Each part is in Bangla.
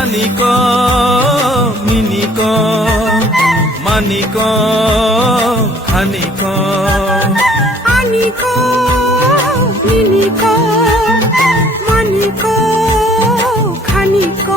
মানিক মিনিক মানিক খানিক আনিক মিনিক মানিক খানিক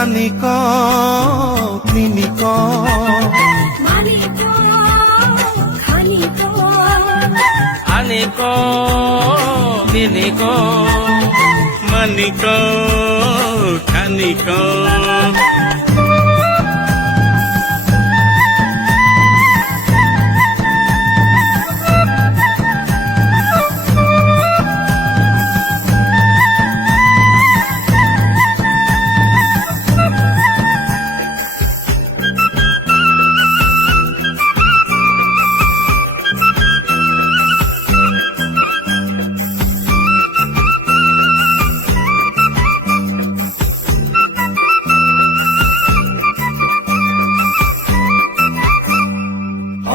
আনিক মিনিক মানিক খানিক আনিক মিনিক মানিক খানিক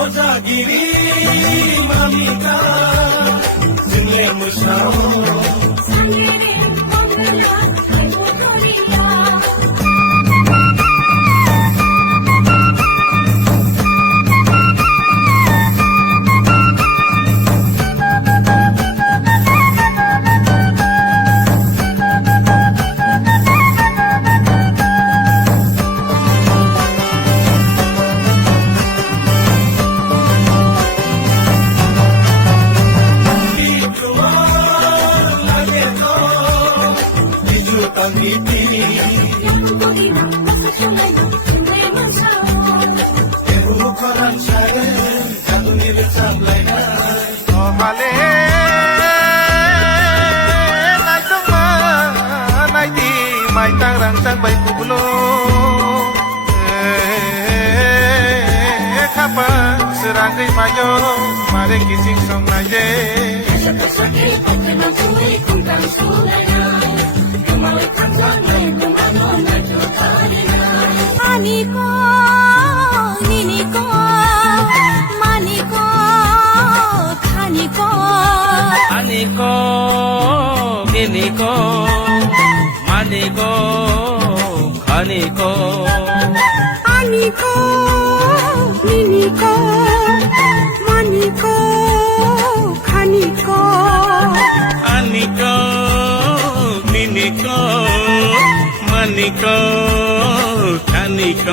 Ojagiri mamita Sinle musao Sangere pogla Kaibotoriya Hale na tama nai di mai tang rang tang bai kulo khapa serang dei mayo mare kising song nai de আনিক মিনিক মানিক খানিক আনিক মিনিক মানিক খানিক আনিক মিনিক মানিক খানিক আনিক মিনিক মানিক খানিক